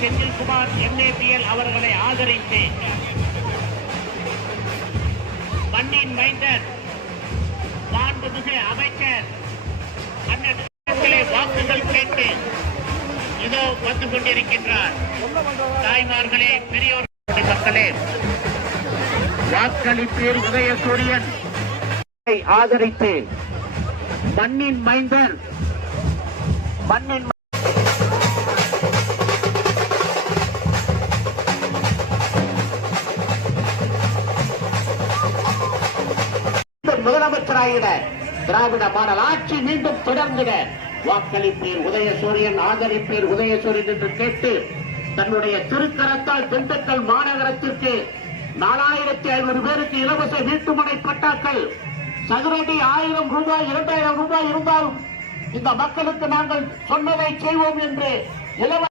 Senthilkumar MABL அவர்களை ஆதரித்து மண்ணின் மைந்தர் மாண்புமிகு அமைச்சர் அண்ணன் வாக்குகள் கேட்டு இதோ வந்து கொண்டிருக்கின்றார். தாய்மார்களே, பெரியோர் மக்களே, வாக்களிப்பீர் உதயசூரியன் ஆதரித்து மண்ணின் மைந்தர் மண்ணின் முதலமைச்சராகிட திராவிட மாடல் ஆட்சி மீண்டும் தொடர்ந்திட வாக்களிப்பீர் உதயசூரியன், ஆதரிப்பீர் உதயசூரியன் என்று கேட்டு தன்னுடைய திருக்கரத்தால் திண்டுக்கல் மாநகரத்திற்கு 4500 பேருக்கு இலவச வீட்டுமனை பட்டாக்கள், சதுரடி 1000 ரூபாய் 2000 ரூபாய் இருந்தாலும் இந்த மக்களுக்கு நாங்கள் சொன்னதை செய்வோம் என்று இலவச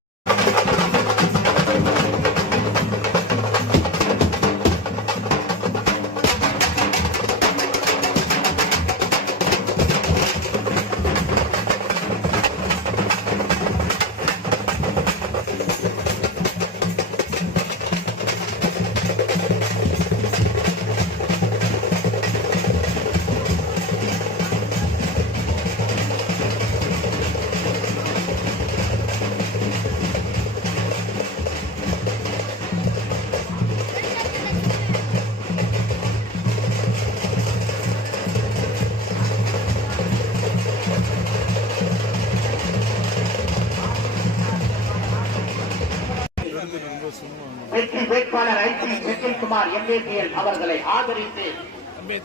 வெற்றி வேட்பாளர் செந்தில்குமார் எம்ஏபிஎல் அவர்களை ஆதரித்து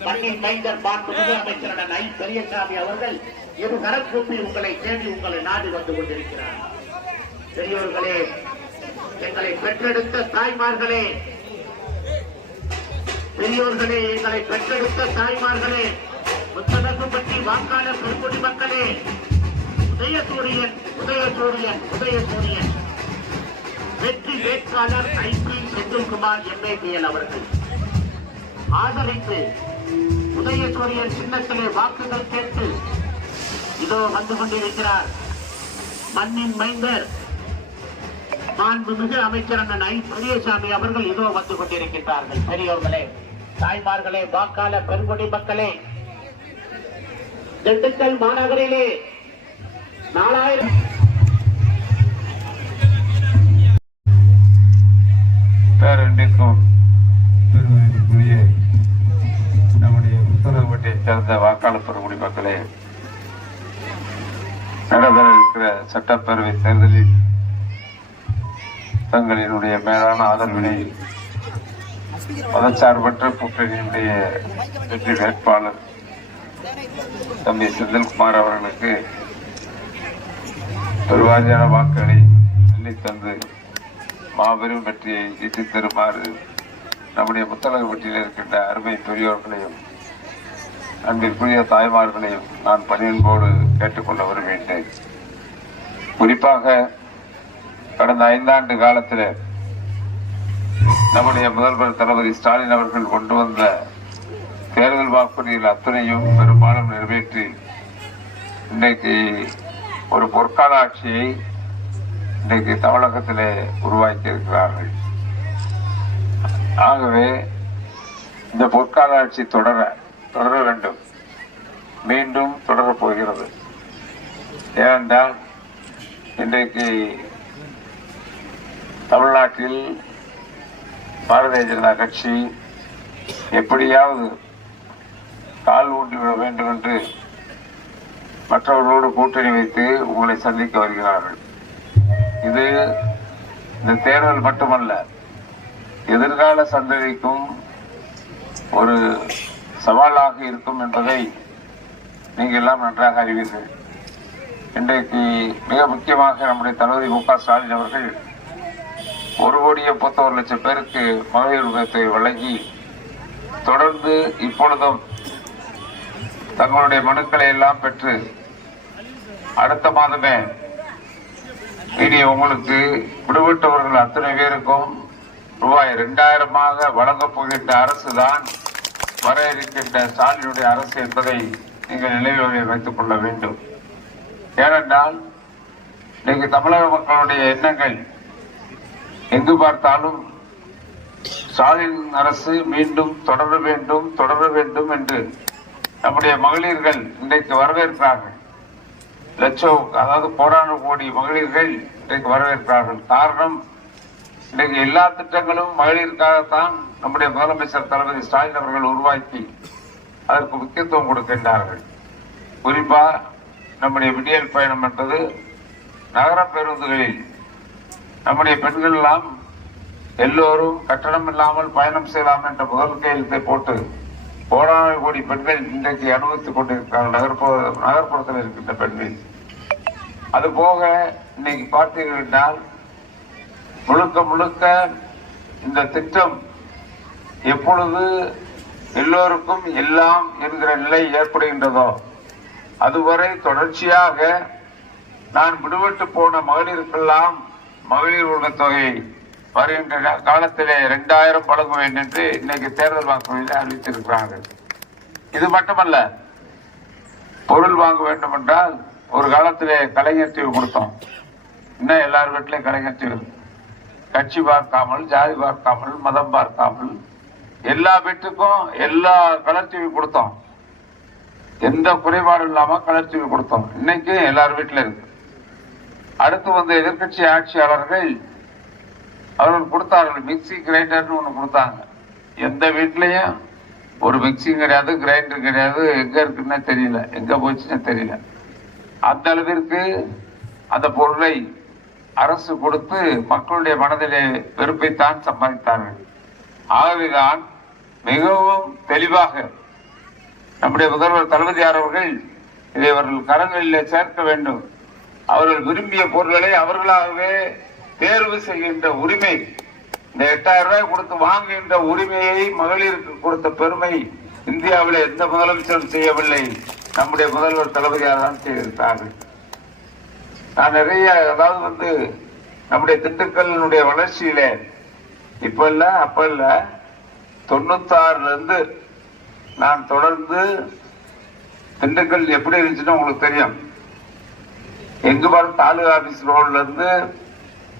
மண்ணின் மைந்தர் மாண்புமிகு அமைச்சர் ஐ பெரியசாமி அவர்கள் இரு கரக்கூப்பி உங்களை தேடி உங்களை நாடு வந்து கொண்டிருக்கிறார். பெரியோர்களே, எங்களை பெற்றெடுத்த தாய்மார்களே, பெரியோர்களே, எங்களை பெற்றெடுத்த தாய்மார்களே, முத்தனகுப்பட்டி வாக்காளர் பெருங்குடி மக்களே, உதயசூரியன் உதயசூரியன் உதயசூரியன் வெற்றி வேட்பாளர் ஐபி செந்தில்குமார் எம்ஏபிஎல் அவர்கள் ஆதரித்து உதயசூரியன் சின்னத்திலே வாக்குகள் கேட்டு இதோ வந்து கொண்டிருக்கிறார். மண்ணின் மைந்தர் மாண்புமிகு அமைச்சர் அண்ணன் ஐ பெரியசாமி அவர்கள் இதோ வந்து கொண்டிருக்கின்றார்கள். பெரியோர்களே, தாய்மார்களே, வாக்காளர் பெருங்குடி மக்களே, திண்டுக்கல் மாநகரிலே 4000 பேரண்டிற்கும் பெருமதிப்புக்குரிய நம்முடைய உத்தரவுப்பட்டியை சேர்ந்த வாக்காளர் பெருங்குடி மக்களே, நடைபெற இருக்கிற சட்டப்பேரவை தேர்தலில் தங்களினுடைய மேலான ஆதரவினை மதச்சார்பற்ற கூட்டணியினுடைய வெற்றி வேட்பாளர் தம்பி செந்தில்குமார் அவர்களுக்கு பெருவாரியான வாக்குகளை அள்ளித் தந்து மாபெரும் வெற்றியை ஈட்டித் தருமாறு நம்முடைய முத்தலகுப்பட்டியில் இருக்கின்ற அருமை பெரியோர்களையும் அன்பிற்குரிய தாய்மார்களையும் நான் பணியன்போடு கேட்டுக்கொள்ள வருகின்றேன். குறிப்பாக கடந்த 5 ஆண்டு காலத்தில் நம்முடைய முதல்வர் தளபதி ஸ்டாலின் அவர்கள் கொண்டு வந்த தேர்தல் வாக்குறுதிகள் அத்தனையும் பெரும்பாலும் நிறைவேற்றி இன்றைக்கு ஒரு பொற்கால ஆட்சியை இன்றைக்கு தமிழகத்திலே உருவாக்கி இருக்கிறார்கள். ஆகவே இந்த பொற்கால ஆட்சி தொடர வேண்டும், மீண்டும் தொடரப் போகிறது. ஏனென்றால் இன்றைக்கு தமிழ்நாட்டில் பாரதிய ஜனதா கட்சி எப்படியாவது கால் ஊன்றிவிட வேண்டும் என்று மற்றவர்களோடு கூட்டணி வைத்து உங்களை சந்திக்க வருகிறார்கள். இது இந்த தேர்தல் மட்டுமல்ல, எதிர்கால சந்ததிக்கும் ஒரு சவாலாக இருக்கும் என்பதை நீங்கள் எல்லாம் நன்றாக அறிவீர்கள். இன்றைக்கு மிக முக்கியமாக நம்முடைய தளபதி மு க ஸ்டாலின் அவர்கள் 1,51,00,000 பேருக்கு மகளிர் உரிமையை வழங்கி தொடர்ந்து இப்பொழுதும் தங்களுடைய மனுக்களை எல்லாம் பெற்று அடுத்த மாதமே இனி உங்களுக்கு விடுபட்டவர்கள் அத்தனை பேருக்கும் ரூபாய் 2000 வழங்கப் போகின்ற அரசுதான் வர இருக்கின்ற ஸ்டாலினுடைய அரசு என்பதை நீங்கள் நினைவில் வைத்துக் கொள்ள வேண்டும். ஏனென்றால் இன்னைக்கு தமிழக மக்களுடைய எண்ணங்கள் எங்கு பார்த்தாலும் ஸ்டாலின் அரசு மீண்டும் தொடர வேண்டும் என்று நம்முடைய மகளிர்கள் இன்றைக்கு வரவேற்கிறார்கள். லட்சம், அதாவது கோடான கோடி மகளிர்கள் இன்றைக்கு வரவேற்கிறார்கள். காரணம், இன்றைக்கு எல்லா திட்டங்களும் மகளிருக்காகத்தான் நம்முடைய முதலமைச்சர் தளபதி ஸ்டாலின் அவர்கள் உருவாக்கி அதற்கு முக்கியத்துவம் கொடுக்கின்றார்கள். குறிப்பா நம்முடைய விடியல் பயணம் என்பது நகர பேருந்துகளில் நம்முடைய பெண்கள் எல்லாம் எல்லோரும் கட்டணம் இல்லாமல் பயணம் செய்யலாம் என்ற முதல் கையெழுத்தை போட்டு கோடான கோடி பெண்கள் இன்றைக்கு அனுபவித்துக் கொண்டிருக்கிறார்கள். நகர்ப்புறத்தில் இருக்கின்ற பெண்கள். அதுபோக இன்னைக்கு பார்த்தீர்கள் என்றால் முழுக்க இந்த திட்டம் எப்பொழுது எல்லோருக்கும் எல்லாம் என்கிற நிலை ஏற்படுகின்றதோ அதுவரை தொடர்ச்சியாக நான் விடுபட்டு போன மகளிருக்கெல்லாம் மகளிர் உரிமை தொகை வருகின்ற காலத்திலே 2000 வழங்க வேண்டும் என்று இன்னைக்கு தேர்தல் வாக்குறுதியில் அறிவித்திருக்கிறார்கள். இது மட்டுமல்ல, பொருள் வாங்க வேண்டும் என்றால் ஒரு காலத்திலே கலைஞர் டிவி கொடுத்தோம். இன்னும் எல்லார் வீட்டிலையும் கலைஞர் டிவி, கட்சி பார்க்காமல், ஜாதி பார்க்காமல், மதம் பார்க்காமல் எல்லா வீட்டுக்கும் எல்லா கலர் டிவி கொடுத்தோம். எந்த குறைபாடு இல்லாம கலர் டிவி கொடுத்தோம். இன்னைக்கு எல்லார் வீட்டில இருக்கு. அடுத்து வந்த எதிர்கட்சி ஆட்சியாளர்கள் அவர்கள் கொடுத்தார்கள், மிக்சி கிரைண்டர்னு ஒண்ணு கொடுத்தாங்க. எந்த வீட்லயும் ஒரு மிக்சி கிடையாது, கிரைண்டர் கிடையாது. எங்க இருக்குன்னு தெரியல, எங்க போச்சுன்னு தெரியல. அந்த அளவிற்கு அந்த பொருளை அரசு கொடுத்து மக்களுடைய மனதிலே வெறுப்பைத்தான் சம்பாதித்தார்கள். ஆகவேதான் மிகவும் தெளிவாக நம்முடைய முதல்வர் தளபதியார் அவர்கள் இதை அவர்கள் கரங்களிலே சேர்க்க வேண்டும். அவர்கள் விரும்பிய பொருட்களை அவர்களாகவே தேர்வு செய்கின்ற உரிமை, இந்த 8000 ரூபாய் கொடுத்து வாங்குகின்ற உரிமையை மகளிருக்கு கொடுத்த பெருமை இந்தியாவில் எந்த முதலமைச்சரும் செய்யவில்லை. நம்முடைய முதல்வர் தளபதியார் தான் செய்திருக்கிறார்கள். நான் நிறைய, அதாவது நம்முடைய திண்டுக்கல்லுடைய வளர்ச்சியில இப்ப இல்ல அப்ப இல்ல 96ல இருந்து நான் தொடர்ந்து திண்டுக்கல் எப்படி இருந்துச்சுன்னு உங்களுக்கு தெரியும். எங்கு பாரு தாலுகா ஆபீஸ் ரோட்ல இருந்து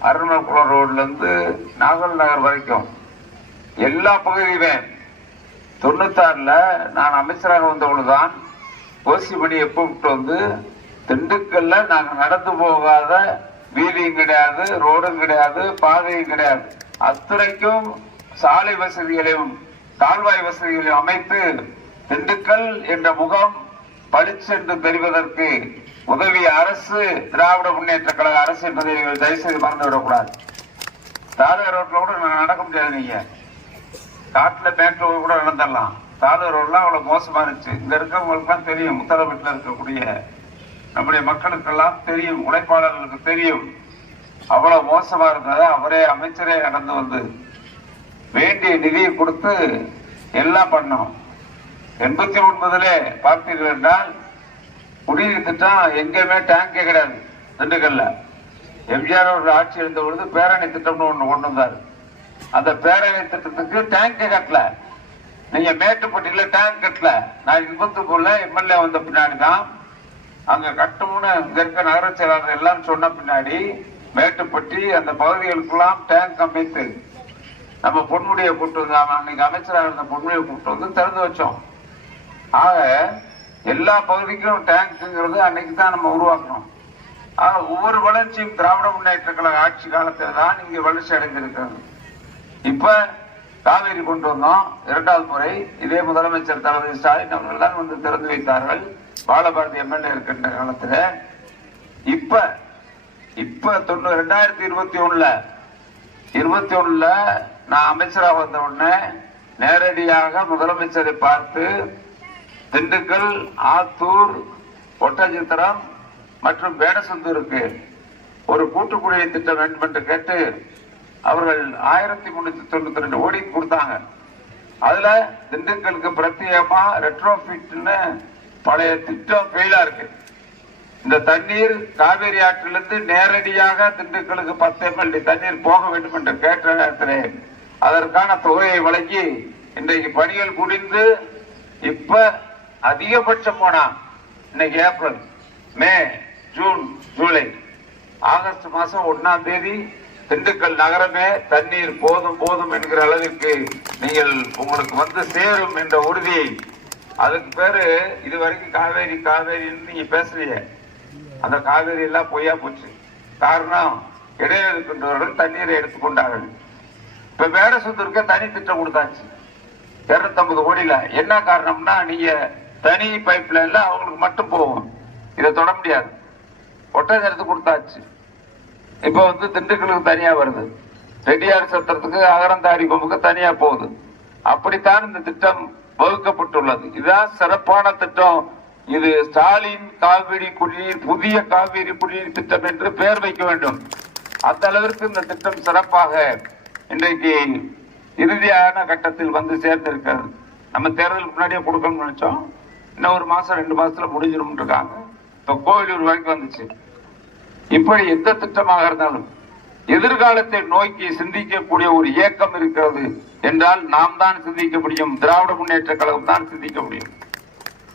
அருணகுளம் ரோட்ல இருந்து நாகல் நகர் வரைக்கும் எல்லா பகுதியுமே 96ல நான் அமைச்சராக வந்தவொழுதுதான் கோசிமணி எப்ப திண்டுக்கல்ல நாங்க நடந்து போகாத வீதியும் கிடையாது, ரோடும் கிடையாது, பாதையும் கிடையாது. அத்துறைக்கும் சாலை வசதிகளையும் கால்வாய் வசதிகளையும் அமைத்து திண்டுக்கல் என்ற முகம் பளிச்சென்று தெரிவதற்கு உதவிய அரசு திராவிட முன்னேற்ற கழக அரசு என்பதை நீங்கள் தயவுசெய்து மறந்துவிடக்கூடாது. தாலுகா ரோட்ல கூட நடக்க முடியாது. நீங்க காட்டுல மேட்ல கூட நடந்துடலாம். தாலுகா ரோட்லாம் அவ்வளவு மோசமா இருந்துச்சு. இங்க இருக்கவங்களுக்கு எல்லாம் தெரியும், முத்தரப்பட்டில் இருக்கக்கூடிய நம்முடைய மக்களுக்கெல்லாம் தெரியும், உழைப்பாளர்களுக்கு தெரியும். அவ்வளவு மோசமா இருந்தது. அவரே அமைச்சரே நடந்து வந்து வேண்டிய நிதியை கொடுத்து எல்லாம் பண்ணோம். 89லே பார்த்தீர்கள் என்றால் குடிநீர் திட்டம் எங்கேயுமே டேங்கே கிடையாது. திண்டுக்கல்ல எம்ஜிஆர் அவர்கள் ஆட்சி இருந்த பொழுது பேரணி திட்டம்னு ஒண்ணு கொண்டு வந்தார். அந்த பேரணி திட்டத்துக்கு டேங்கே கட்டல. நீங்க மேட்டுப்பட்டியில டேங்க் கட்டல. நான் இன்பத்துக்குள்ள எம்எல்ஏ வந்த பின்னாடி தான் அங்க கட்டணும்னு இங்க இருக்க நகர செயலாளர் எல்லாம் சொன்ன பின்னாடி மேட்டுப்பட்டி அந்த பகுதிகளுக்கெல்லாம் டேங்க் அமைத்து நம்ம பொன்முடியை கூப்பிட்டு வந்து, அன்னைக்கு அமைச்சராக இருந்த பொன்முடியை கூப்பிட்டு வந்து திறந்து வச்சோம். ஆக எல்லா பகுதிக்கும் டேங்க்ங்கிறது அன்னைக்கு தான் நம்ம உருவாக்கணும். ஆக ஒவ்வொரு வளர்ச்சியும் திராவிட முன்னேற்ற கழக ஆட்சி காலத்தில் தான் இங்க வளர்ச்சி அடைந்திருக்கிறது. இப்ப காவேரி கொண்டு வந்தோம் 2வது முறை. இதே முதலமைச்சர் தளபதி ஸ்டாலின் அவர்கள் தான் வந்து திறந்து வைத்தார்கள். பாலபாரதி எம்எல்ஏ இருக்கின்ற காலத்துல. இப்ப 2021ல நான் அமைச்சராக வந்த உடனே நேரடியாக முதலமைச்சரை பார்த்து திண்டுக்கல், ஆத்தூர், ஒட்டஞ்சித்திரம் மற்றும் வேடசந்தூருக்கு ஒரு கூட்டுக்குடிநீர் திட்டம் வேண்டும் என்று கேட்டு அவர்கள் 1392 கோடி கொடுத்தாங்க. அதுல திண்டுக்கலுக்கு பிரத்யேகமா ரெட்ரோஃபிட்னு பழைய திட்டம் ஃபெயிலா இருக்கு. இந்த தண்ணீர் காவேரி ஆற்றிலிருந்து நேரடியாக திண்டுக்கலுக்கு 10 ml தண்ணீர் போக வேண்டும் என்று கேட்ட நேரத்திலே அதற்கான தொகையை வழங்கி இன்றைக்கு பணிகள் முடிந்து இப்ப அதிகபட்சம் போனா இன்னைக்கு ஏப்ரல், மே, ஜூன், ஜூலை, ஆகஸ்ட் மாசம் 1ஆம் தேதி திண்டுக்கல் நகரமே தண்ணீர் போதும் போதும் என்கிற அளவிற்கு நீங்கள் உங்களுக்கு வந்து சேரும் என்ற உறுதியை, அதுக்கு பேரு இதுவரைக்கும் காவேரி காவேரின்னு நீங்க பேசுறீங்க, அந்த காவேரி எல்லாம் பொய்யா போச்சு. காரணம், இடையில இருக்கின்றவர்கள் தண்ணீரை எடுத்துக்கொண்டார்கள். இப்ப வேடசந்தூருக்கு தனி திட்டம் கொடுத்தாச்சு 250 கோடியில. என்ன காரணம்னா, நீங்க தனி பைப் லைன்ல அவங்களுக்கு மட்டும் போகும், இதை தொட முடியாது. ஒட்டஞ்சரத்து கொடுத்தாச்சு. இப்ப வந்து திண்டுக்கலுக்கு தனியா வருது, ரெட்டியார் சத்திரத்துக்கு அகரந்தாடி கொம்புக்கு தனியா போகுது. அப்படித்தான் இந்த திட்டம் வகுக்கப்பட்டுள்ளது. இதுதான் சிறப்பான திட்டம். இது ஸ்டாலின் காவிரி குடிநீர், புதிய காவிரி குடிநீர் திட்டம் என்று பெயர் வைக்க வேண்டும். அந்த அளவிற்கு இந்த திட்டம் சிறப்பாக இன்றைக்கு இறுதியான கட்டத்தில் வந்து சேர்ந்திருக்கிறது. நம்ம தேர்தலுக்கு முன்னாடியே கொடுக்கணும்னு நினைச்சோம், இன்னும் 1 மாசம் 2 மாசத்துல முடிஞ்சிடும் இருக்காங்க. இப்ப கோவிலூர் வரைக்கும் வந்துச்சு. இப்படி எந்த திட்டமாக இருந்தாலும் எதிர்காலத்தை நோக்கி சிந்திக்கக்கூடிய ஒரு இயக்கம் இருக்கிறது என்றால் நாம் தான் சிந்திக்க முடியும். திராவிட முன்னேற்ற கழகம் தான் சிந்திக்க முடியும்.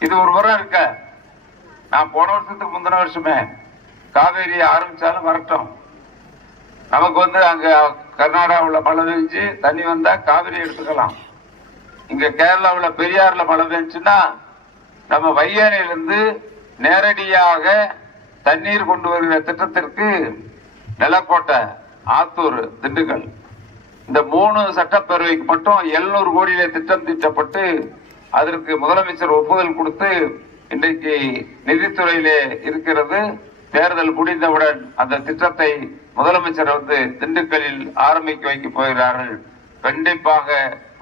இது ஒரு வரம் இருக்க. நான் போன வருஷத்துக்கு முந்தின வருஷமே காவேரியை ஆரம்பிச்சாலும் வரட்டும், நமக்கு வந்து அங்க கர்நாடகாவில் மழை பெஞ்சு தண்ணி வந்தா காவிரி எடுத்துக்கலாம். இங்க கேரளாவில் பெரியாறுல மழை பெஞ்சுன்னா நம்ம வையானிலிருந்து நேரடியாக தண்ணீர் கொண்டு வருகிற திட்டத்திற்கு நிலக்கோட்டை, ஆத்தூர், திண்டுக்கல் இந்த 3 சட்டப்பேரவைக்கு மட்டும் 700 கோடியிலே திட்டம் தீட்டப்பட்டு அதற்கு முதலமைச்சர் ஒப்புதல் கொடுத்து இன்றைக்கு நிதித்துறையிலே இருக்கிறது. தேர்தல் முடிந்தவுடன் அந்த திட்டத்தை முதலமைச்சர் வந்து திண்டுக்கல்லில் ஆரம்பிக்க வைக்க போகிறார்கள். கண்டிப்பாக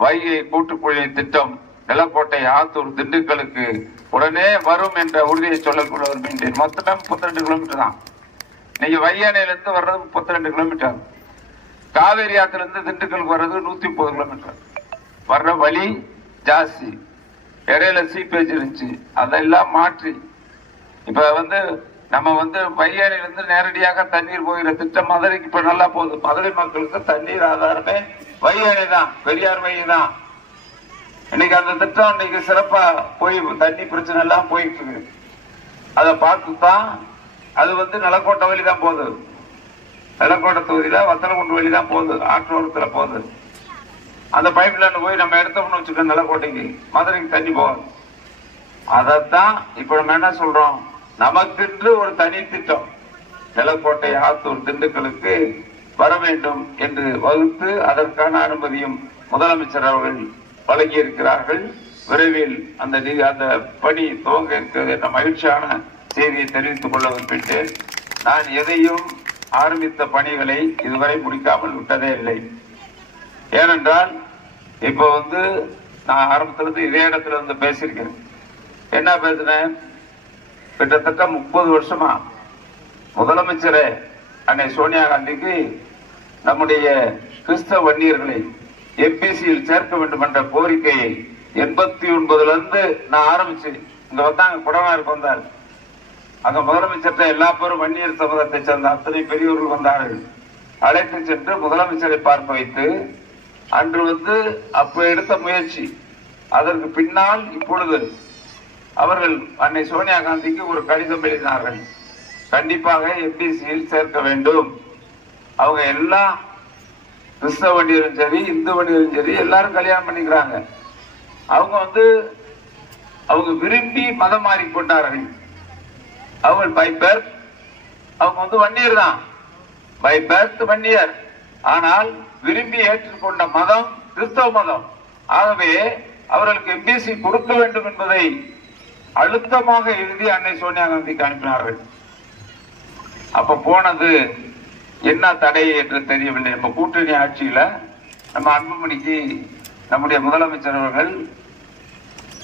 வைகை கூட்டுக்குடிநீர் திட்டம் நிலக்கோட்டை, ஆத்தூர், திண்டுக்கலுக்கு உடனே வரும் என்ற உறுதியை சொல்லக்கூடிய விரும்புகின்றேன். மொத்தம் 32 கிலோமீட்டர் தான். நீங்க வையானையிலிருந்து வர்றது 32 கிலோமீட்டர், காவேரி ஆற்றிலிருந்து திண்டுக்கலுக்கு வர்றது 130 கிலோமீட்டர். வர்ற வழி ஜாஸ்தி, இடையில சீப்பேஜ் இருந்துச்சு, அதெல்லாம் மாற்றி இப்ப வந்து நம்ம வந்து வையானிலிருந்து நேரடியாக தண்ணீர் போகிற திட்டம் மதுரைக்கு இப்ப நல்லா போகுது. மதுரை மக்களுக்கு தண்ணீர் ஆதாரமே வையானை தான், பெரியார் வைகை தான். இன்னைக்கு அந்த திட்டம் இன்னைக்கு சிறப்பா போய் தண்ணி பிரச்சனை எல்லாம் போயிட்டு இருக்கு. அதை பார்த்துதான் அது வந்து நிலக்கோட்டை வழி தான் போகுது. நிலக்கோட்டை தொகுதியில வத்தலகுண்டு வழி தான் போகுது, ஆற்றோரத்துல போகுது. அந்த பைப் லைன் போய் நம்ம எடுத்தோம்னு வச்சுக்கோங்க, நிலக்கோட்டைக்கு மதுரைக்கு தண்ணி போகும். அதைத்தான் இப்ப நம்ம என்ன சொல்றோம், நமக்கென்று ஒரு தனி திட்டம் நிலக்கோட்டை, ஆத்தூர், திண்டுக்கலுக்கு வர வேண்டும் என்று வகுத்து அதற்கான அனுமதியும் முதலமைச்சர் அவர்கள் வழங்கி இருக்கிறார்கள். விரைவில் அந்த பணி துவங்க இருக்கிறது என்ற மகிழ்ச்சியான செய்தியை தெரிவித்துக் கொள்ள விரும்புகிறேன். நான் எதையும் ஆரம்பித்த பணிகளை இதுவரை முடிக்காமல் விட்டதே இல்லை. ஏனென்றால் இப்ப வந்து நான் ஆரம்பத்திலிருந்து இதே இடத்துல வந்து பேசியிருக்கேன். என்ன பேசினேன், கிட்டத்தட்ட 30 வருஷமா முதலமைச்சரே அன்னை சோனியா காந்திக்கு நம்முடைய கிறிஸ்தவ வன்னியர்களை எம்பிசியில் சேர்க்க வேண்டும் என்ற கோரிக்கையை 89ல இருந்து நான் ஆரம்பிச்சு இங்க வந்தாங்க, குடவாருக்கு வந்தார். அங்க முதலமைச்சர்கிட்ட எல்லா பேரும் வன்னியர் சமூகத்தை சேர்ந்த அத்தனை பெரியவர்கள் வந்தார்கள். அழைத்து சென்று முதலமைச்சரை பார்க்க வைத்து அன்று வந்து அப்ப எடுத்த முயற்சி, அதற்கு பின்னால் இப்பொழுது அவர்கள் அன்னை சோனியா காந்திக்கு ஒரு கடிதம் எழுதினார்கள். கண்டிப்பாக எம்பிசியில் சேர்க்க வேண்டும். அவங்க எல்லாம் கிறிஸ்தவ வண்டியரும் சரி, இந்து வண்டியரும் சரி, எல்லாரும் கல்யாணம் பண்ணிக்கிறாங்க. அவங்க வந்து அவங்க விரும்பி மதம் மாறிக்கொண்டார்கள். அவங்க பை பர்த் அவங்க வந்து வன்னியர் தான், பை பர்த் வன்னியர். ஆனால் விரும்பி ஏற்றுக்கொண்ட மதம் கிறிஸ்தவ மதம். ஆகவே அவர்களுக்கு எம்பிசி கொடுக்க வேண்டும் என்பதை அழுத்தமாக எழுதி அன்னை சோனியா காந்திக்கு அனுப்பினார்கள். அப்ப போனது என்ன தடை என்று தெரியவில்லை. நம்ம கூட்டணி ஆட்சியில நம்ம அன்புமணிக்கு நம்முடைய முதலமைச்சர் அவர்கள்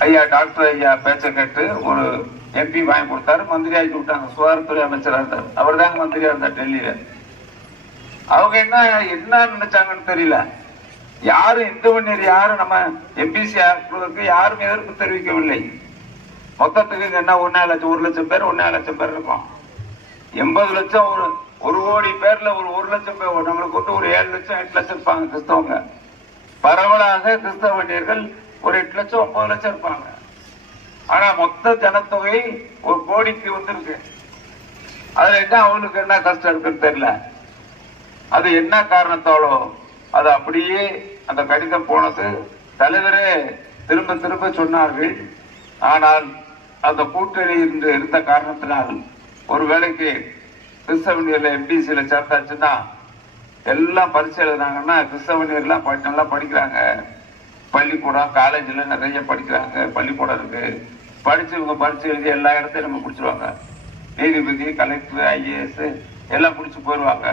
ஐயா டாக்டர் ஐயா பேச்ச கேட்டு ஒரு எம்பி வாங்கி கொடுத்தாரு, மந்திரி ஆக்கி விட்டாங்க. சுகாதாரத்துறை அமைச்சராக இருந்தார், அவர் தாங்க மந்திரியா இருந்தார் டெல்லியில. அவங்க என்ன நினைச்சாங்கன்னு தெரியல. யாரும் இந்து வன்னியர் யாரும் நம்ம எம்பிசி ஆக்குவதற்கு யாரும் எதிர்ப்பு தெரிவிக்கவில்லை. மொத்தத்துக்கு என்ன 1 லட்சம் பேர் 1 லட்சம் பேர் இருக்கும். 80 லட்சம் ஒரு கோடி பேர்ல ஒரு 1 லட்சம் பேர் நம்மளுக்கு வந்து ஒரு 7 லட்சம் 8 லட்சம் இருப்பாங்க கிறிஸ்தவங்க. பரவலாக கிறிஸ்தவ வன்னியர்கள் ஒரு 8 லட்சம் 9 லட்சம் இருப்பாங்க. ஆனா மொத்த ஜனத்தொகை 1 கோடிக்கு வந்திருக்கு. அதுல என்ன அவங்களுக்கு என்ன கஷ்டம் இருக்குன்னு தெரியல. அது என்ன காரணத்தாலோ அது அப்படியே அந்த கடிதம் போனது. தலைவரே திரும்ப திரும்ப சொன்னார்கள். ஆனால் அந்த கூட்டணி இருந்த காரணத்தினால் ஒரு வேளைக்கு கிறிஸ்தவனியர்ல எம்பிசியில சேர்த்தாச்சுன்னா எல்லாம் பரிசு எழுதுனாங்கன்னா கிறிஸ்தவனியர்லாம் நல்லா படிக்கிறாங்க. பள்ளிக்கூடம் காலேஜில் நிறைய படிக்கிறாங்க. பள்ளிக்கூடம் இருக்கு. படிச்சு இவங்க பரிசு எழுதி எல்லா இடத்தையும் நம்ம பிடிச்சிருவாங்க. நீதிபதி, கலெக்டர், IAS எல்லாம் பிடிச்சி போயிடுவாங்க.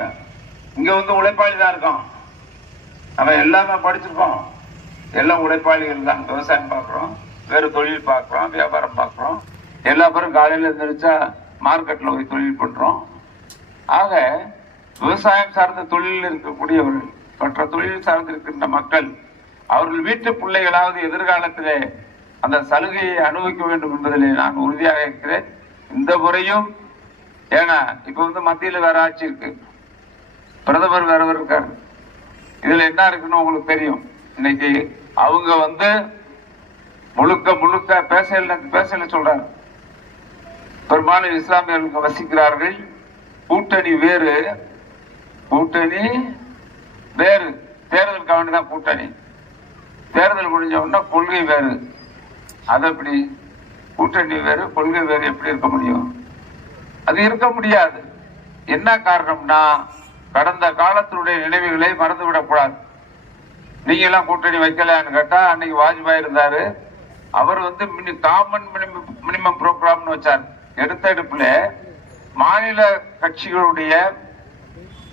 இங்க வந்து உழைப்பாளி தான் இருக்கோம். நம்ம எல்லாமே படிச்சிருக்கோம். எல்லாம் உழைப்பாளிகள் தான். விவசாயம் பார்க்குறோம், வேறு தொழில் பார்க்குறோம், வியாபாரம் பார்க்குறோம். எல்லா பேரும் காலையில் எழுந்திரிச்சா மார்க்கெட்டில் போய் தொழில் பண்ணுறோம். ஆக விவசாயம் சார்ந்த தொழிலில் இருக்கக்கூடியவர்கள், மற்ற தொழில் சார்ந்து இருக்கின்ற மக்கள், அவர்கள் வீட்டு பிள்ளைகளாவது எதிர்காலத்திலே அந்த சலுகையை அனுபவிக்க வேண்டும் என்பதிலே நான் உறுதியாக இருக்கிறேன். இந்த முறையும் ஏன்னா இப்ப வந்து மத்தியில் வேற ஆட்சி இருக்கு, பிரதமர் வேறவர் இருக்காரு. இதுல என்ன இருக்குன்னு உங்களுக்கு தெரியும். இன்னைக்கு அவங்க வந்து முழுக்க முழுக்க பேசல சொல்றாரு. பெரும்பாலும் இஸ்லாமியர்களுக்கு வசிக்கிறார்கள். கூட்டணி வேறு, கூட்டணி வேறு. தேர்தல் கவனிதான் கூட்டணி. தேர்தல் முடிஞ்ச உடனே கொள்கை வேறு. அது எப்படி கூட்டணி வேறு கொள்கை வேறு எப்படி இருக்க முடியும்? அது இருக்க முடியாது. என்ன காரணம்னா கடந்த காலத்தினுடைய நினைவுகளை மறந்துவிடக்கூடாது. நீங்க எல்லாம் கூட்டணி வைக்கலான்னு கேட்டா அன்னைக்கு வாஜ்பாய் இருந்தாரு. அவர் வந்து காமன் மினிமம் ப்ரோக்ராம்னு வச்சார். எடுத்த எடுப்புல மாநில கட்சிகளுடைய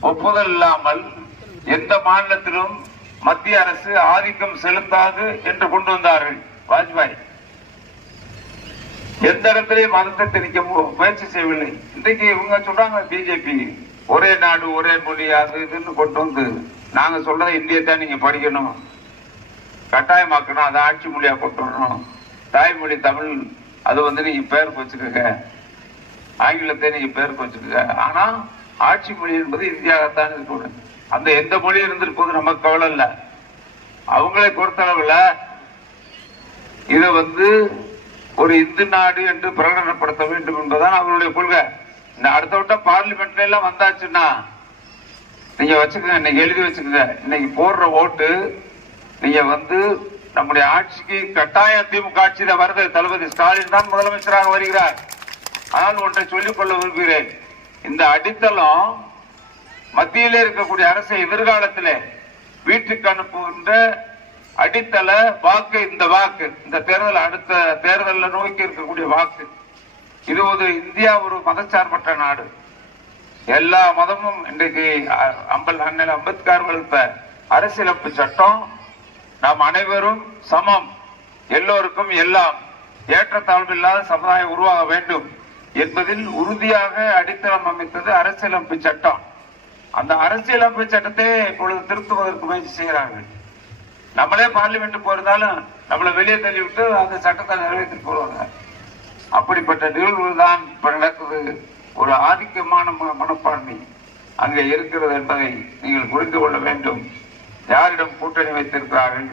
ஒப்புதல் இல்லாமல் எந்த மாநிலத்திலும் மத்திய அரசு ஆதிக்கம் செலுத்தாது என்று கொண்டு வந்தார்கள் வாஜ்பாய். எந்த இடத்திலையும் மதத்தை திணிக்க முயற்சி செய்யவில்லை. இன்றைக்கு இவங்க சொல்றாங்க பிஜேபி ஒரே நாடு ஒரே மொழி அது இதுன்னு கொண்டு வந்து நாங்க சொல்றத இந்தியத்தான் நீங்க படிக்கணும், கட்டாயமாக்கணும், அதை ஆட்சி மொழியா கொண்டு வரணும். தாய்மொழி தமிழ் அது வந்து நீங்க பேருக்கு வச்சுக்கோங்க, ஆங்கிலத்தை நீங்க பேருக்கு வச்சுக்கோங்க. ஆனா ஆட்சி மொழி என்பது இந்தியாவத்தான் இருக்கணும். அந்த எந்த மொழி இருந்துட்டு போது நமக்கு கவலை இல்லை. அவங்களை பொறுத்தளவுல இதை வந்து ஒரு இந்து நாடு என்று பிரகடனப்படுத்த வேண்டும் என்பதுதான் அவருடைய கொள்கை. இந்த அடுத்த விட்ட பார்லிமெண்ட்ல எல்லாம் வந்தாச்சுன்னா நீங்க வச்சுக்கோங்க, இன்னைக்கு எழுதி வச்சுக்கோங்க. இன்னைக்கு போடுற ஓட்டு நீங்க வந்து நம்முடைய ஆட்சிக்கு கட்டாய திமுக ஆட்சியில வருது. தளபதி ஸ்டாலின் தான் முதலமைச்சராக வருகிறார். ஆனால் ஒன்றை சொல்லிக் கொள்ள விரும்புகிறேன். இந்த அடித்தளம் மத்தியிலே இருக்கக்கூடிய அரசை எதிர்காலத்திலே வீட்டுக்கு அனுப்புகின்ற அடித்தள வாக்கு. இந்த வாக்கு இந்த தேர்தல் அடுத்த தேர்தலில் நோக்கி இருக்கக்கூடிய வாக்கு. இது ஒரு இந்தியா ஒரு மதச்சார்பற்ற நாடு. எல்லா மதமும் இன்றைக்கு அண்ணல் அம்பேத்கர் வகுத்த அரசியலமைப்பு சட்டம் நாம் அனைவரும் சமம், எல்லோருக்கும் எல்லாம், ஏற்றத்தாழ்வு இல்லாத சமுதாயம் உருவாக வேண்டும் என்பதில் உறுதியாக அடித்தளம் அமைத்தது அரசியலமைப்பு சட்டம். அந்த அரசியலமைப்பு சட்டத்தை இப்பொழுது திருத்துவதற்கு முயற்சி செய்கிறார்கள். நம்மளே பார்லிமெண்ட் போயிருந்தாலும் நம்மளை வெளியே தள்ளிவிட்டு அந்த சட்டத்தை நிறைவேற்றிட்டு போடுவாங்க. அப்படிப்பட்ட நிகழ்வுகள் தான் இப்ப நடக்குது. ஒரு ஆதிக்கமான மனப்பான்மை அங்கே இருக்கிறது என்பதை நீங்கள் புரிந்து கொள்ள வேண்டும். யாரிடம் கூட்டணி வைத்திருக்கிறார்கள்?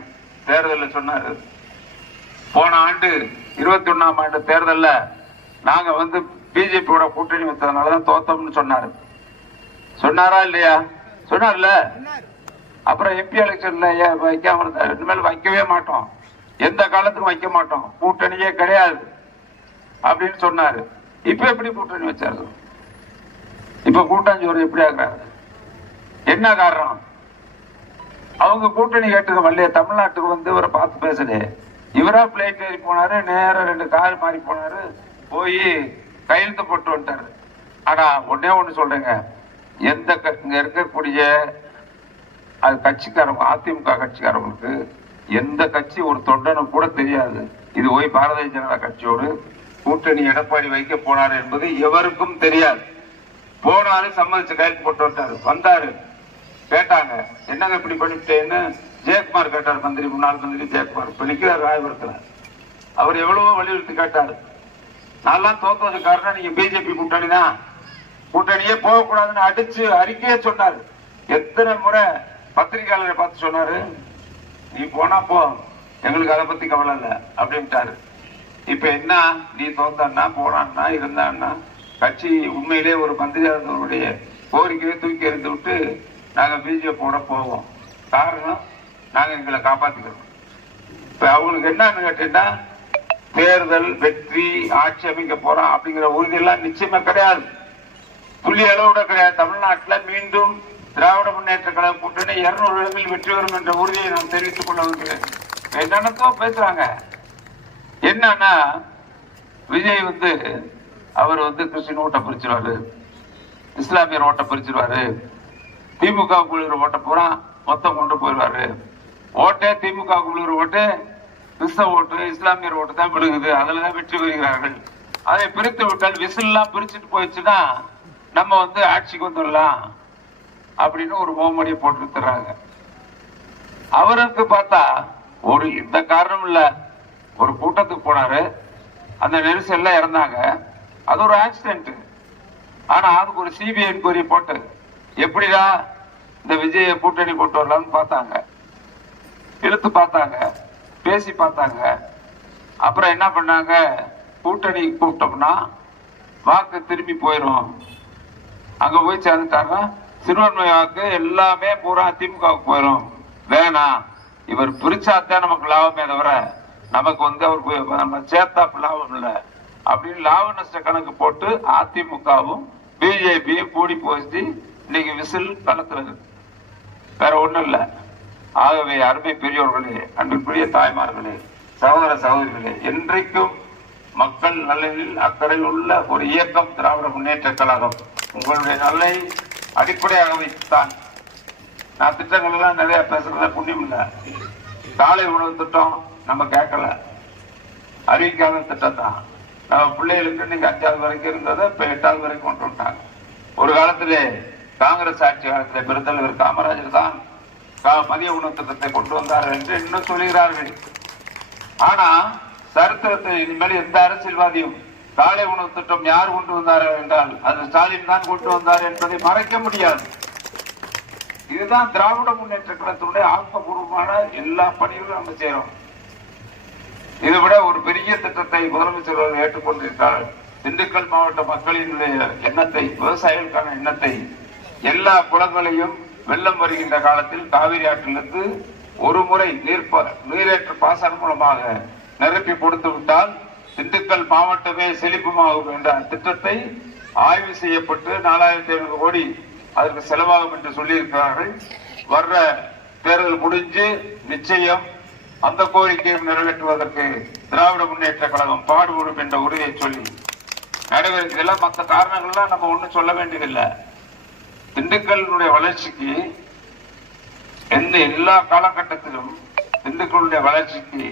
தேர்தலில் சொன்னார், போன ஆண்டு 21ஆம் ஆண்டு தேர்தலில் நாங்க வந்து பிஜேபியோட கூட்டணி வைத்ததுனாலதான் தோத்தோம்னு சொன்னாரு. சொன்னாரா இல்லையா? சொன்னார்ல. அப்புறம் MP எலெக்ஷன்ல வைக்காம இருந்தாரு. இனிமேல் வைக்கவே மாட்டோம், எந்த காலத்துக்கும் வைக்க மாட்டோம், கூட்டணியே கிடையாது அப்படின்னு சொன்னாரு. இப்ப எப்படி கூட்டணி வச்சாரு? இப்ப கூட்டாஞ்சோறு எப்படி ஆகுறாரு? என்ன காரணம்? அவங்க கூட்டணி கேட்டுக்க வரலையே. தமிழ்நாட்டுக்கு வந்து இவரை பார்த்து பேசலையே. இவரா பிளைட் ஏறி போனாரு, நேரம் 2 கார் மாறி போனாரு, போய் கையெழுத்து போட்டு வந்துட்டாரு. ஆனா ஒன்னே ஒண்ணு சொல்றேங்க, எந்த இங்க இருக்கக்கூடிய அது கட்சிக்காரங்க, அதிமுக கட்சிக்காரங்களுக்கு எந்த கட்சி ஒரு தொண்டனு கூட தெரியாது. இது போய் பாரதிய ஜனதா கட்சியோடு கூட்டணி எடப்பாடி வைக்க போனாரு என்பது எவருக்கும் தெரியாது. போனாரு, சம்மதிச்சு கையெழுத்து போட்டு வந்துட்டாரு. வந்தாரு, கேட்டாங்க என்னங்க இப்படி பண்ணிட்டேன்னு ஜெயக்குமார் கேட்டார். மந்திரி, முன்னாள் மந்திரி ஜெயக்குமார் இப்ப நிக்கிறார் ராயபுரத்துல. அவர் எவ்வளவோ வலியுறுத்தி கேட்டாரு. நான்லாம் தோத்ததுக்கு காரணம் நீங்க பிஜேபி கூட்டணி தான், கூட்டணியே போகக்கூடாதுன்னு அடிச்சு அறிக்கையே சொன்னாரு. எத்தனை முறை பத்திரிகையாளரை பார்த்து சொன்னாரு, நீ போனா போ, எங்களுக்கு அதை பத்தி கவலை இல்லை அப்படின்ட்டாரு. இப்ப என்ன, நீ தோத்தான்னா போனான்னா இருந்தான்னா கட்சி உண்மையிலே ஒரு மந்திரியாளர்களுடைய கோரிக்கையை தூக்கி எறிந்து விட்டு நாங்க பிஜேபியோட போவோம். காரணம் நாங்க எங்களை காப்பாத்திக்கிறோம். இப்ப அவங்களுக்கு என்னன்னு கேட்டீங்கன்னா, தேர்தல் வெற்றி ஆட்சி அமைக்க போறோம் அப்படிங்கிற உறுதியெல்லாம் நிச்சயமா கிடையாது. புள்ளி அளவோட கிடையாது. தமிழ்நாட்டுல மீண்டும் திராவிட முன்னேற்ற கழக கூட்டணி 200 இடங்களில் வெற்றி வரும் என்ற உறுதியை நான் தெரிவித்துக் கொள்ள வருகிறேன். என்னென்னத்தோ பேசுறாங்க. என்னன்னா, விஜய் அவர் கிறிஸ்டின் ஓட்டை பிரிச்சிருவாரு, இஸ்லாமியர் ஓட்டை பிரிச்சிருவாரு, திமுக குழுகிற ஓட்டை பூரா மொத்தம் கொண்டு போயிடுவாரு. ஓட்டே திமுக குழுகிற ஓட்டு கிறிஸ்தவ ஓட்டு இஸ்லாமியர் ஓட்டு தான் விழுகுது, அதுலதான் வெற்றி பெறுகிறார்கள். அதை பிரித்து விட்டால் விசில்லாம் பிரிச்சுட்டு போயிடுச்சுன்னா நம்ம ஆட்சிக்கு வந்துடலாம் அப்படின்னு ஒரு முகமடியை போட்டுறாங்க. அவருக்கு பார்த்தா ஒரு இந்த காரணம் இல்ல, ஒரு கூட்டத்துக்கு போனாரு, அந்த நெரிசல்ல இறந்தாங்க, அது ஒரு ஆக்சிடென்ட். ஆனா அதுக்கு ஒரு சிபிஐ என்கொயரி போட்டு எப்படிடா இந்த விஜய கூட்டணி கொண்டு வரலாம்னு பார்த்தாங்க, இழுத்து பார்த்தாங்க, பேசி பார்த்தாங்க. அப்புறம் என்ன பண்ணாங்க, கூட்டணி கூப்பிட்டோம்னா வாக்கு திரும்பி போயிடும், அங்க போய் சேர்ந்துட்டாருன்னா சிறுபான்மை வாக்கு எல்லாமே பூரா திமுகவுக்கு போயிடும், வேணாம், இவர் பிரிச்சாத்தான் நமக்கு லாபமே தவிர நமக்கு அவர் நம்ம சேர்த்தா லாபம் இல்லை அப்படின்னு லாப நஷ்ட கணக்கு போட்டு அதிமுகவும் பிஜேபியும் கூடி போச்சு. இன்னைக்கு விசில் களத்துல இருக்கு, வேற ஒண்ணும் இல்ல. ஆகவே அருமை பெரியோர்களே, அன்பிற்குரிய தாய்மார்களே, சகோதர சகோதரிகளே, என்றைக்கும் மக்கள் நலனில் அக்கறை உள்ள ஒரு இயக்கம் திராவிட முன்னேற்ற கழகம். உங்களுடைய நலனை அடிப்படையாக வைத்துத்தான் நான் திட்டங்கள் எல்லாம் நிறைய பேசுறத புண்ணியம் இல்ல. காலை உணவு திட்டம் நம்ம கேட்கல, அறிவிக்காத திட்டம் தான். நம்ம பிள்ளைகளுக்கு இன்னைக்கு 5வது வரைக்கும் இருந்ததை இப்ப 8வது வரைக்கும் கொண்டு விட்டாங்க. ஒரு காலத்திலே காங்கிரஸ் ஆட்சி காலத்திலே பெருந்தலைவர் காமராஜர் தான் மதிய உணவு திட்டத்தை கொண்டு வந்தார்கள் என்று இன்னும் சொல்கிறார்கள். ஆனா சரித்திரத்தில் இனிமேல் எந்த அரசியல்வாதியும் காலை உணவு திட்டம் யார் கொண்டு வந்தார்கள் என்றால் அது ஸ்டாலின் தான் கொண்டு வந்தார் என்பதை மறைக்க முடியாது. இதுதான் திராவிட முன்னேற்ற கழகத்தினுடைய ஆக்கப்பூர்வமான எல்லா பணிகளும் நம்ம செய்யறோம். இதை விட ஒரு பெரிய திட்டத்தை முதலமைச்சர் ஏற்றுக்கொண்டிருக்கிறார். திண்டுக்கல் மாவட்ட மக்களினுடைய எண்ணத்தை, விவசாயிகளுக்கான எண்ணத்தை, எல்லா குளங்களையும் வெள்ளம் வருகின்ற காலத்தில் காவிரி ஆற்றிலிருந்து ஒரு முறை நீரேற்று பாசனம் மூலமாக நிரப்பி கொடுத்து விட்டால் திண்டுக்கல் மாவட்டமே செழிப்புமாகும் என்ற திட்டத்தை ஆய்வு செய்யப்பட்டு 4500 கோடி அதற்கு செலவாகும் என்று சொல்லியிருக்கிறார்கள். வர்ற தேர்தல் முடிஞ்சு நிச்சயம் அந்த கோரிக்கையை நிறைவேற்றுவதற்கு திராவிட முன்னேற்ற கழகம் பாடுபடும் என்ற உறுதியை சொல்லி நடைபெறும். இதெல்லாம் மற்ற காரணங்கள்லாம் நம்ம ஒன்றும் சொல்ல வேண்டியதில்லை. திண்டுக்கல்லுடைய வளர்ச்சிக்கு எல்லா காலகட்டத்திலும் திண்டுக்கல்லுடைய வளர்ச்சிக்கு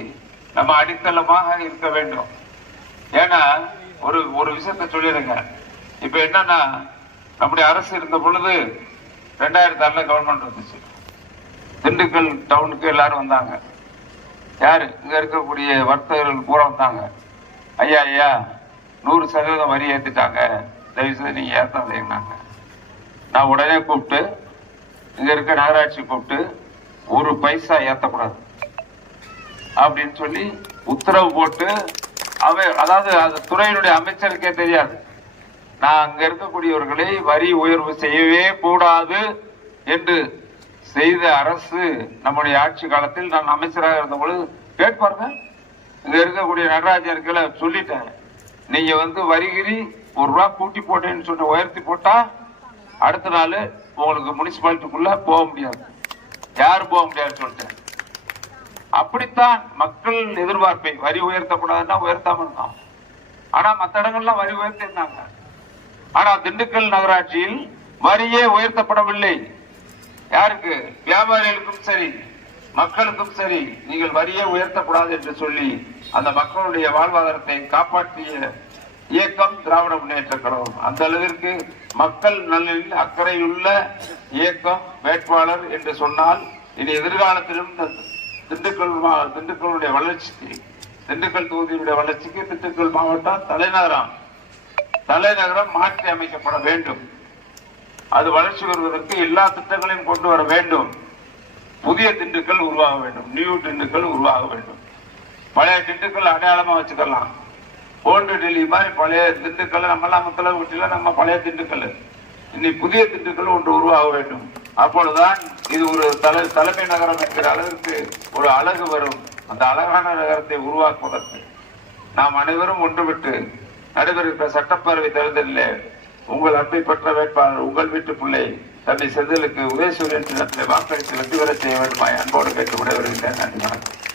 நம்ம அடித்தளமாக இருக்க வேண்டும். ஏன்னா ஒரு விஷயத்தை சொல்லிடுங்க. இப்ப என்னன்னா, நம்முடைய அரசு இருந்த பொழுது 2006 கவர்மெண்ட் வந்துச்சு. திண்டுக்கல் டவுனுக்கு எல்லாரும் வந்தாங்க. யாரு இங்க இருக்கக்கூடிய வர்த்தகர்கள் பூரா வந்தாங்க. ஐயா 100% வரி ஏத்துட்டாங்க, தயவுசெய்து நீங்க ஏத்தாதீங்கன்னாங்க. நான் உடனே கூப்பிட்டு இங்க இருக்க நகராட்சி கூப்பிட்டு 1 பைசா ஏத்தக்கூடாது அப்படின்னு சொல்லி உத்தரவு போட்டு அதாவது அது துறையினுடைய அமைச்சருக்கே தெரியாது. நான் அங்க இருக்கக்கூடியவர்களை வரி உயர்வு செய்யவே கூடாது என்று செய்த அரசு நம்முடைய ஆட்சி காலத்தில் நான் அமைச்சராக இருந்த பொழுது கேட்பாருங்க. இங்க இருக்கக்கூடிய நடராஜர்களை சொல்லிட்டேன், நீங்க வரிகிரி ₹1 கூட்டி போட்டேன்னு சொன்ன உயர்த்தி போட்டா அடுத்த நாள் உங்களுக்கு முனிசிபாலிட்டிக்குள்ள போக முடியாது, யாரும் போக முடியாதுன்னு சொல்லிட்டேன். அப்படித்தான் மக்கள் எதிர்பார்ப்பை, வரி உயர்த்தக்கூடாதுன்னா உயர்த்தாம இருந்தான். ஆனா மற்ற இடங்கள்லாம் வரி உயர்த்திருந்தாங்க. ஆனா திண்டுக்கல் நகராட்சியில் வரியே உயர்த்தப்படவில்லை. யாருக்கு? வியாபாரிகளுக்கும் சரி மக்களுக்கும் சரி, நீங்கள் வரியே உயர்த்தக்கூடாது என்று சொல்லி அந்த மக்களுடைய வாழ்வாதாரத்தை காப்பாற்றிய இயக்கம் திராவிட முன்னேற்ற கழகம். அந்த அளவிற்கு மக்கள் நலனில் அக்கறையுள்ள இயக்கம் வேட்பாளர் என்று சொன்னால் இனி எதிர்காலத்திலும் திண்டுக்கல்லுடைய வளர்ச்சிக்கு, திண்டுக்கல் தொகுதியுடைய வளர்ச்சிக்கு திண்டுக்கல் மாவட்டம் தலைநகரம் மாற்றி அமைக்கப்பட வேண்டும். அது வளர்ச்சி வருவதற்கு எல்லா திட்டங்களையும் கொண்டு வர வேண்டும். புதிய திண்டுக்கல் உருவாக வேண்டும், நியூ திண்டுக்கல் உருவாக வேண்டும். பழைய திண்டுக்கல் அடையாளமா வச்சுக்கலாம். ஓல்டு டெல்லி மாதிரி பழைய திண்டுக்கல் நம்ம எல்லாம் முத்தளவு நம்ம பழைய திண்டுக்கல், இன்னைக்கு புதிய திண்டுக்கல் ஒன்று உருவாக வேண்டும். அப்பொழுதுதான் இது ஒரு தலைமை நகரம் என்கிற அளவிற்கு ஒரு அழகு வரும். அந்த அழகான நகரத்தை உருவாக்குவதற்கு நாம் அனைவரும் ஒன்றுவிட்டு நடைபெறுகிற சட்டப்பேரவை தேர்தலில் உங்கள் அன்பை பெற்ற வேட்பாளர் உங்கள் வீட்டு பிள்ளை தம்பி செந்திலுக்கு உதயசூரியன் சின்னத்திலே வாக்களித்து வெற்றி பெற செய்ய வேண்டுமாய் அன்போடு கேட்டு விடைபெறுகின்றேன். நன்றி, வணக்கம்.